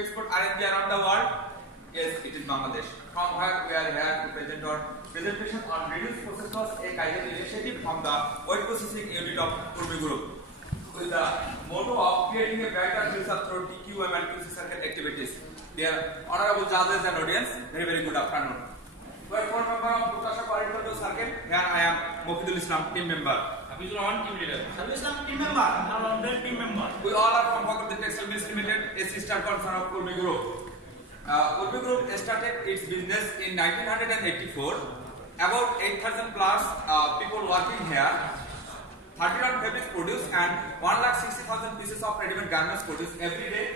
export R&D around the world? Yes, it is Bangladesh. From where we are here to present our presentation on reduced process loss, a guided initiative from the oil processing unit of Purvi Group, with the motto of creating a brighter future through TQM and QC circuit activities. Dear honorable judges and audience, very good afternoon. We are 4 member of Purkasha Quality Control Circuit. Here I am Mofidul Islam, team member. Abhijul Rahman, team leader. Abhijul Islam, team member. Alhamdulillah, team member. We all are from Bhagavad Textile Mills Limited, a sister concern of Purvi Group. Purvi Group started its business in 1984. About 8,000 plus people working here. 31 fabrics produced and 1,60,000 pieces of ready-made garments produced every day.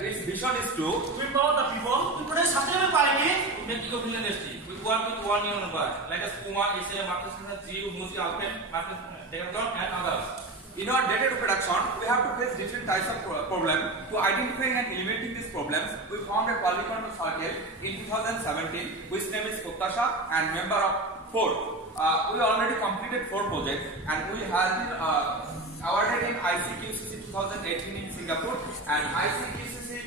Its vision is to empower the people to produce sustainable quality to make eco-friendly industry. We work with one union number like as Puma, SA, Marcus, GU, Musi, Alpen, Marcus, Decathlon, and others. In our day-to-day production, we have to face different types of problems. To identifying and eliminating these problems, we formed a quality control circle in 2017, which name is Purkasha, and member of 4. We already completed 4 projects, and we have been awarded in ICQCC 2018 in Singapore and ICQCC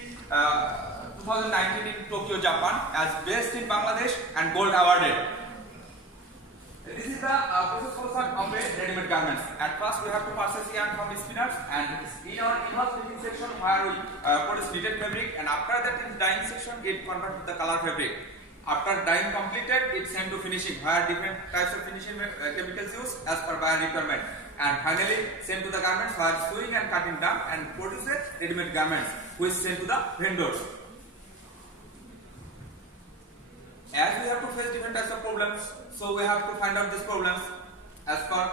2019 in Tokyo, Japan, as best in Bangladesh and gold awarded. This is the process of ready-made garments. At first, we have to purchase yarn from spinners, and in our in-house spinning section where we produce knitted fabric, and after that in dyeing section it converts to the color fabric. After dyeing completed, it's sent to finishing where different types of finishing chemicals used as per buyer requirement, and finally sent to the garments where sewing and cutting done and produce ready-made garments which sent to the vendors. As we have to face different types of problems, so we have to find out these problems. As per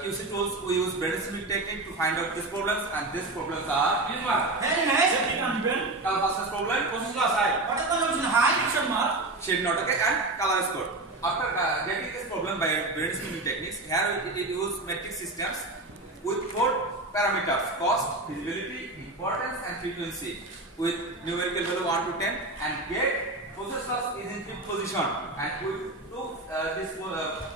QC tools, we use brainstorming technique to find out these problems, and these problems are this one. Very nice. Calfas's problem. Process loss high. What is the solution? High friction mark. Shade not okay and color score. After getting this problem by brainstorming techniques, here we use metric systems with 4 parameters: cost, feasibility, importance, and frequency, with numerical value 1 to 10, and get process loss is in 5th position, and we took this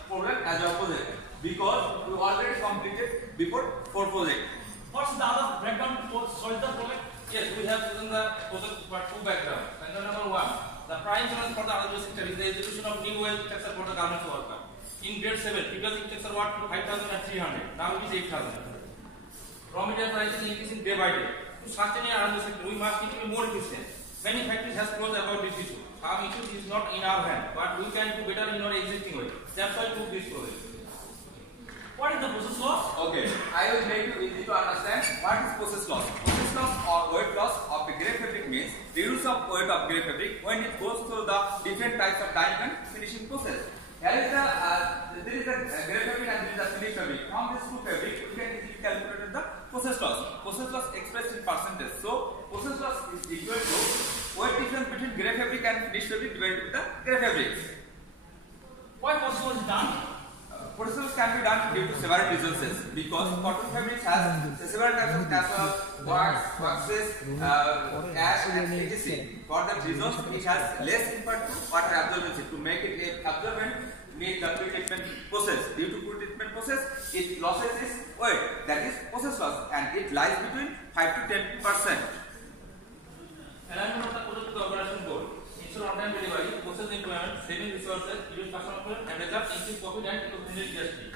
problem as opposite because we already completed before 4 projects. What's the other breakdown to solve the problem? Yes, we have chosen the project for 2 background. Background number 1, the prime challenge for the other sector is the execution of new wage taxer for the garment worker. In grade 7, previous taxer was 5,300, now it is 8,000. Raw material prices increasing day by day. To sustain our sector, we must be more efficient. Many factories have closed about this issue. Some issues is not in our hand, but we can do better in our existing way. That's why we took this project. What is the process loss? Okay, I will make you easy to understand what is process loss. Process loss or weight loss of a grey fabric means reduce of weight of grey fabric when it goes through the different types of dyeing and finishing process. Here is the there is the grey fabric and there is the finished fabric. From these 2 fabric, we can easily calculate the process loss. Process loss expressed in percentage. So process loss is equal to weight difference between grey fabric and finished fabric divided with the grey fabric. Why process loss is done? Process loss can be done due to several reasons, because cotton fabrics has several types of tassel, wax, waxes, ash, and etc. For that reason, it has less impact to water absorbency. To make it absorbent, need the pre-treatment process. Due to pre-treatment process, it loses its weight. That is process loss, and it lies between 5 to 10%. Alignment of the project to the operation goal. Ensure on-time delivery, process employment, saving resources, reduce customer effort, and result increase profit and eco-friendly industry.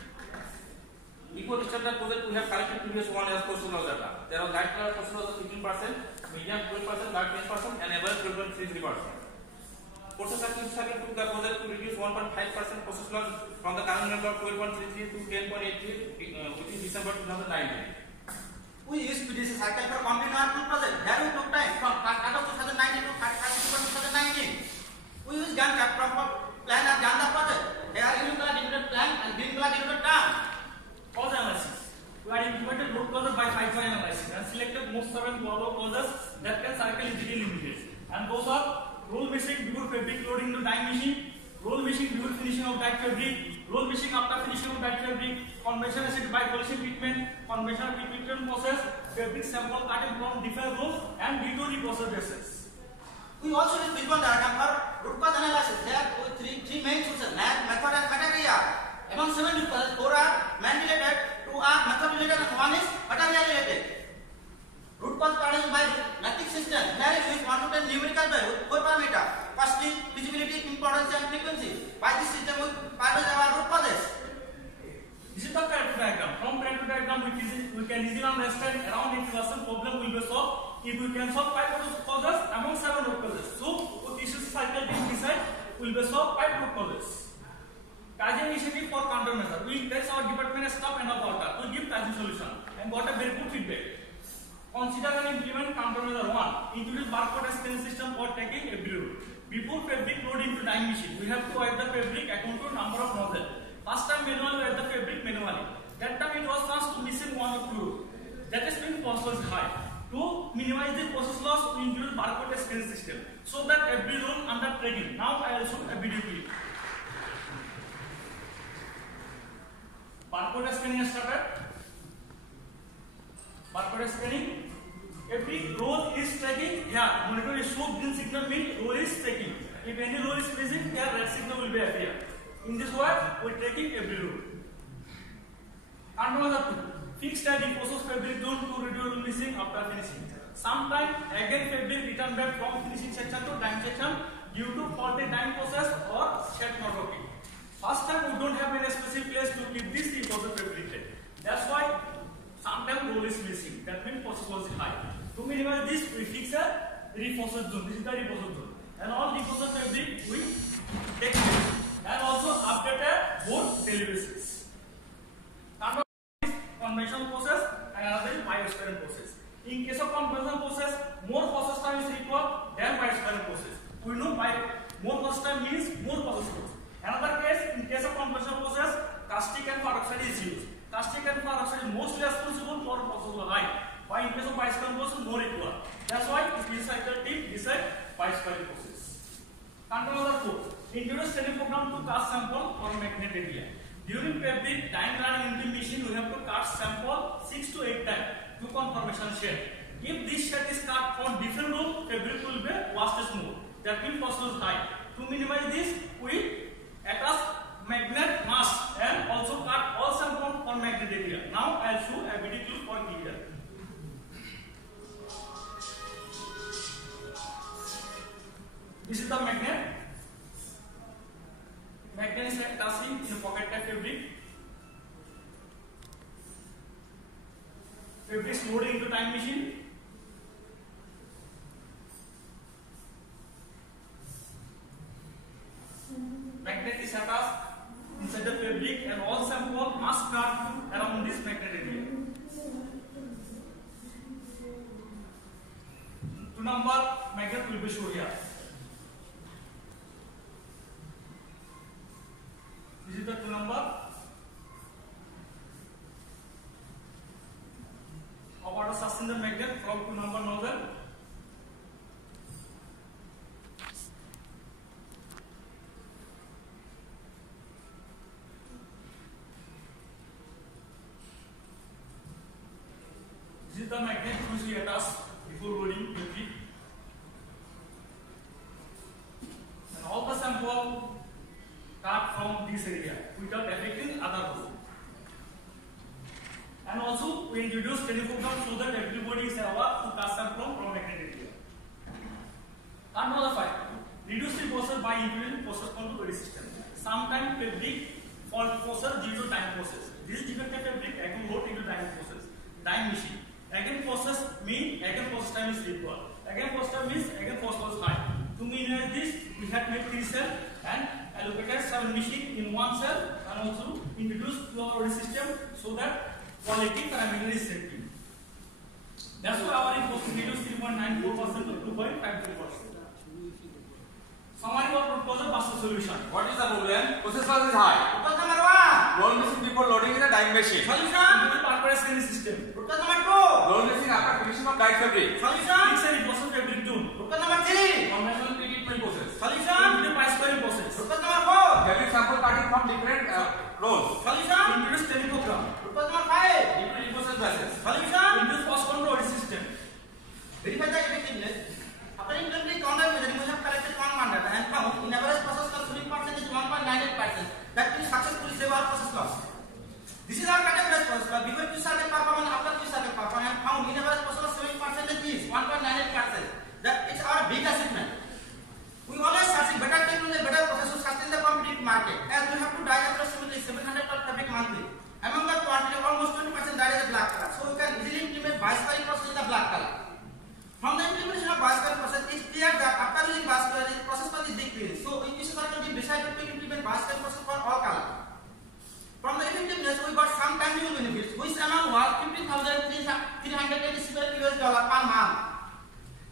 Before we start the project, we have collected previous 1 year's process loss data. There was light color process loss of 15%, medium 12%, dark 10%, and average 12.33%. Process circuit took the project to reduce 1.5% process loss from the current level of 12.33 to 10.83 within December 2019. We used PDC cycle for complete our full project. Here we took time from August 2019 to 31 2019. We used Gantt chart from plan and Gantt project. Here green color denoted plan and green color denoted term. Cause analysis. We are implemented root causes by 5 analysis and selected most 7 probable causes that can circle easily eliminated. And those are roll meshing before fabric loading to dyeing machine, roll meshing before finishing of dyed fabric, roll meshing after finishing of dyed fabric, conventional acid by polishing treatment, conventional pre-treatment process, fabric sample cutting from different rolls, and detour process basis. We also use visual diagram for root cause analysis. There are 3 main sources: method and material. Among 7 root causes, 4 are man related, 2 are method related, and 1 is material related. Root cause of turning by matrix system. Here we use 1 to 10 numerical value, 4 parameter, costly, feasibility, importance and frequency. By this system we pass our root causes. This is the Pareto diagram. From Pareto diagram we can easily understand around 80% problem will be solved if we can solve 5 root causes among 7 root causes. So this is cycle being decided will be solved 5 root causes. Kaizen initiative for countermeasure. We test our department staff and our worker to give Kaizen solution and got a very good feedback. Consider and implement countermeasure 1. Introduce barcode scanning system for taking every route. Before fabric load into dyeing machine, we have to add the fabric according to number of nozzle. First time manually we add the fabric manually. That time it was fast to missing 1 or 2 route. That is when cost was high. To minimize the process loss, we introduce barcode scanning system so that every route under tracking. Now I will show a video clip. Barcode scanning started. Barcode scanning. Every roll is tracking. Here, monitor is show green signal means roll is tracking. If any roll is missing, here red signal will be appear. In this way, we are tracking every roll. Countermeasure 2. Fixed and process fabric zone to reduce missing after finishing. Sometimes again fabric return back from finishing section to dyeing section due to faulty dyeing process or shed not working. First time we don't have any specific place to keep this reprocess fabric. That's why sometimes roll is missing. That means process was high. To minimize this, we fix a reprocess zone. This is the reprocess zone. And all reprocess fabric we take place. And also update a board daily basis. Conventional process and another is bioexperiment process. In case of conventional process, more process time is required than bioexperiment process. We know more process time means more process load. Another case, in case of conventional process, caustic and peroxide is used. Caustic and peroxide is most responsible for process load high. But in case of bioexperiment process, more required. That's why the cycle team decide bioexperiment process. Countermeasure 4. Introduce training program to cast sample or magnet area. During fabric dyeing running into machine, we have to cut sample 6 to 8 times to conformation shade. If this shade is cut from different room, fabric will be washed smooth. That means cost is high. To minimize this, we attach magnet mask and also cut all sample for magnet area. Now I will show a video clip for clear. This is the magnet. Magnet is attaching in a pocket type fabric. Fabric is loaded into dyeing machine. Magnet is attached inside the fabric and all sample must cut around this magnet area. Two number magnet will be shown here. This is the 2 number. About to sustain the magnet from 2 number nozzle. This is the magnet which we attach before loading fabric. And all the sample cut from this area without affecting other rows. And also we introduce training program so that everybody is aware to cast sample from magnet area. Another 5. Reduce the process by introducing process control system. Sometimes fabric fault process due to dyeing process. This defective fabric again load into dyeing process. Dyeing machine. Again process means again process time is required. Again process time means again cost was high. To minimize this, we have made 3 cells and allocated 7 machine in 1 cell and also introduced flow system so that quality parameter is set. That's why our input reduced 3.94% to 2.53%. Summary of root cause of solution. What is the problem? Process loss is high. Root cause number 1. Roll missing before loading in the dyeing machine. Solution. Introduce barcode scanning system. Root cause number 2. Roll missing after finishing of dyed fabric. Solution. Fix and reprocess fabric zone. Root cause number 3. Conventional treatment process. Solution. Introduce bicycle process. Root cause number 4. Fabric sample cutting from different rolls. Solution. Introduce training program. Root cause number 5. Different reprocess classes. Solution. Introduce cost control system. Verify the effectiveness. After implementing countermeasure, we have collected one data and found in average process loss swimming percentage 1.98%. That means successfully save our process loss. This is our categorized process loss. Before Q cycle performance, after Q cycle performance, and found in average process loss swimming percentage basket process for all color. From the effectiveness, we got some tangible benefits, which amount was $15,387 per month.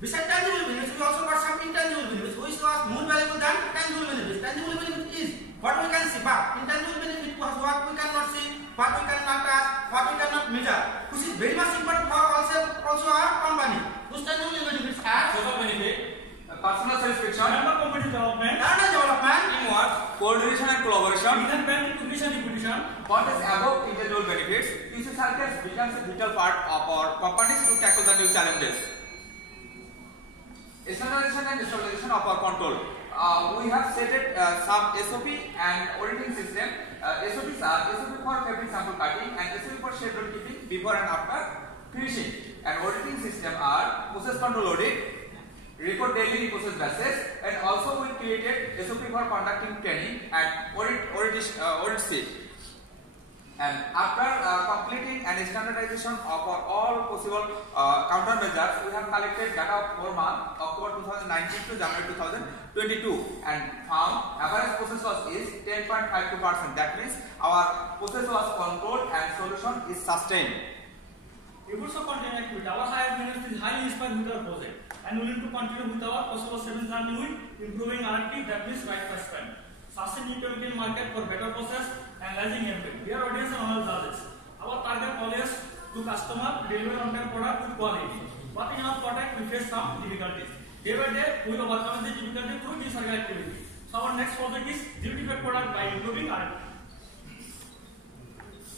Besides tangible benefits, we also got some intangible benefits, which was more valuable than tangible benefits. Tangible benefit is what we can see, but intangible benefit was what we cannot see, what we cannot touch, what we cannot measure, which is very much important for also our company. Those tangible benefits are social benefit, personal satisfaction, competitive development, teamwork, coordination and collaboration, brand recognition, reputation. What is above intangible benefits? QC circles becomes a vital part of our companies to tackle the new challenges. Standardization and stabilization of our control. We have stated some SOP and auditing system. SOPs are SOP for fabric sample cutting and SOP for schedule keeping before and after finishing. And auditing system are process control audit, record daily process batches, and also we created SOP for conducting training and audit sheet. And after completing and standardization of all possible countermeasures, we have collected data of 4 months, October 2019 to January 2022, and found average process loss is 10.52%. That means our process loss controlled and solution is sustained. Reports of content activity. Our higher management is highly inspired with our project and willing to continue with our possible 7th learning with improving RT, that means right first time. Sustain utility market for better process and rising impact. Dear audience and all judges, our target always to customer deliver on time product with quality. But in our product we face some difficulties. Day by day we overcome the difficulty through this circle activity. So our next project is duty-paid product by improving RT.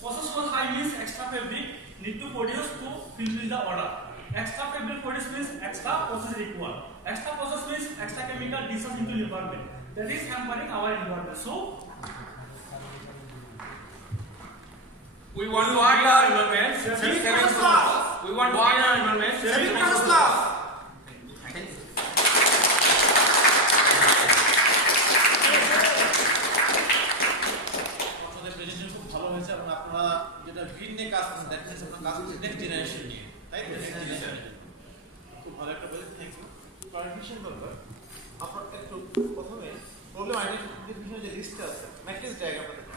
Process was high means extra fabric need to produce to fulfill the order. Extra fabric produce means extra process required. Extra process means extra chemical discharge into environment. That is hampering our environment. So we want to widen our environment. We want to widen our environment. আপনাদের presentation খুব ভালো হয়েছে এবং আপনারা যেটা ভিন্নে কাজ করছেন that means আপনারা কাজ করছেন নেক্সট জেনারেশন নিয়ে, তাই তো? খুব ভালো একটা বলেছেন। Thank you. ক্লারিফিকেশন দরকার। আপনার একটু প্রথমে প্রবলেম আইডেন্টিফিকেশন যে লিস্টটা আছে ম্যাট্রিক্স ডায়াগ্রাম আপনাদের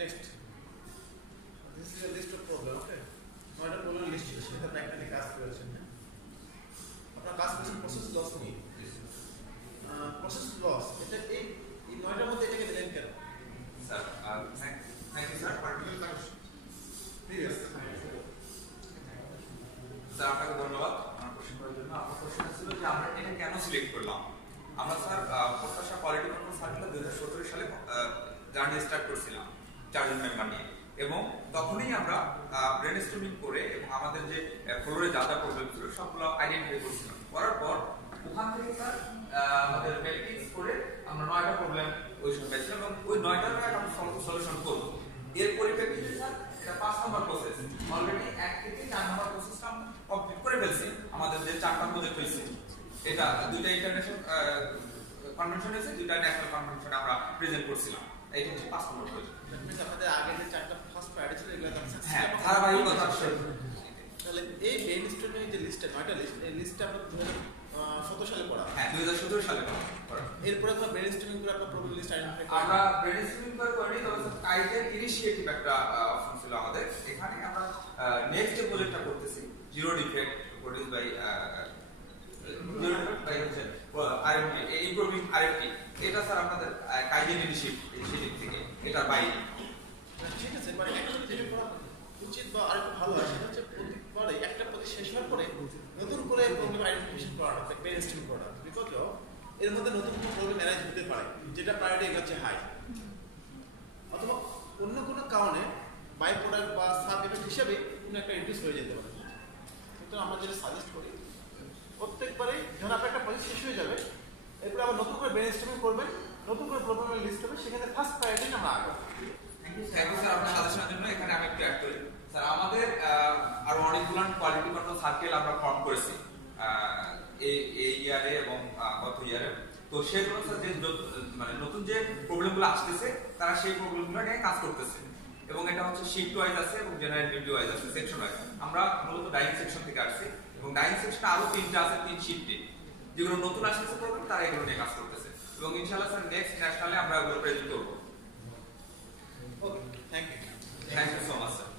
next. This is a list of problem, okay? নয়টা প্রবলেম লিস্ট ছিল, সেটা আপনি একটা কাজ করেছেন। আপনার কাজ করেছেন প্রসেস লস নিয়ে। প্রসেস লস এটা এই নয়টার মধ্যে এটাকে দিলেন কেন? Sir thank you sir particular connection. Previous sir আপনাকে ধন্যবাদ আমার প্রশ্ন করার জন্য। আমার প্রশ্ন ছিল যে আমরা এটা কেন সিলেক্ট করলাম। আমরা স্যার প্রত্যাশা কোয়ালিটি কন্ট্রোল সার্কেল 2017 সালে জার্নি স্টার্ট করছিলাম 4 জন মেম্বার নিয়ে, এবং তখনই আমরা ব্রেনস্টর্মিং করে এবং আমাদের যে ফ্লোরে যা যা প্রবলেম ছিল সবগুলো আইডেন্টিফাই করছিলাম। করার পর ওখান থেকে স্যার আমাদের ম্যাট্রিক্স করে আমরা 9টা প্রবলেম ওই সময় পেয়েছিলাম এবং ওই 9টার আমরা সলিউশন করবো। এর পরিপ্রেক্ষিতে স্যার এটা 5 নম্বর প্রসেস, অলরেডি 1 থেকে 4 নম্বর প্রসেসটা কমপ্লিট করে ফেলছি। আমাদের যে 4টা প্রজেক্ট হয়েছে, এটা 2টা ইন্টারন্যাশনাল কনভেনশন হয়েছে, 2টা ন্যাশনাল কনভেনশন আমরা প্রেজেন্ট করছিলাম। এইটা হচ্ছে 5 নম্বর প্রজেক্ট। আপনাদের আগে যে 4টা ফার্স্ট প্রায়োরিটি ছিল এগুলো হ্যাঁ ধারাবাহিকতা। তাহলে এই ব্রেনস্টর্মিং যে লিস্টটা 9টা লিস্ট, এই লিস্টটা আপনারা 2017 সালে পড়া? হ্যাঁ 2017 সালে পড়া। এরপরে আপনারা ব্রেনস্টর্মিং করে আপনারা প্রবলেম লিস্ট আইডেন্টিফাই করেন? আমরা ব্রেনস্টর্মিং করি, তবে কাইজের ইনিশিয়েটিভ একটা অপশন ছিল আমাদের। এখানে আমরা নেক্সট যে প্রজেক্টটা করতেছি zero defect produce by improving RFT, এটা স্যার আপনাদের কাইজের ইনিশিয়েটিভ থেকে, এটা বাইরে। ঠিক আছে, মানে অ্যাকচুয়ালি যেটা করা উচিত বা আরেকটু ভালো হয় সেটা হচ্ছে প্রতিবারে একটা প্রজেক্ট শেষ হওয়ার পরে নতুন করে প্রবলেম আইডেন্টিফিকেশন করাটা, ব্রেনস্টর্মিং করা, বিকজ এর মধ্যে নতুন কোনো প্রবলেম ম্যানেজ হতে পারে যেটা প্রায়োরিটি এগোচ্ছে হাই, অথবা অন্য কোনো কারণে বাই প্রোডাক্ট বা সাব ইফেক্ট হিসেবে কোনো একটা রিডিউস হয়ে যেতে পারে। কিন্তু আমরা যেটা সাজেস্ট করি প্রত্যেকবারে যখন আপনার একটা প্রজেক্ট শেষ হয়ে যাবে, এরপরে আবার নতুন করে ব্রেনস্টর্মিং করবেন, নতুন করে প্রবলেমের লিস্ট হবে, সেখানে ফার্স্ট প্রায়োরিটি আমরা আগে। থ্যাংক ইউ স্যার আপনার সাজেশনের জন্য। এখানে আমি একটু অ্যাড করি স্যার, আমাদের আরো অনেকগুলো সেগুলো স্যার যে মানে নতুন যে প্রবলেমগুলো আসতেছে তারা সেই প্রবলেমগুলো নিয়ে কাজ করতেছে এবং এটা হচ্ছে শিফট ওয়াইজ আছে এবং জেনারেল ডিউটি ওয়াইজ আছে সেকশন ওয়াইজ। আমরা মূলত ডাইং সেকশন থেকে আসছি এবং ডাইং সেকশনে আরো 3টা আছে 3 শিফটে যেগুলো নতুন আসতেছে প্রবলেম তারা এগুলো নিয়ে কাজ করতেছে এবং ইনশাআল্লাহ স্যার নেক্সট ন্যাশনালে আমরা এগুলো প্রেজেন্ট করব। Okay, thank you so much sir.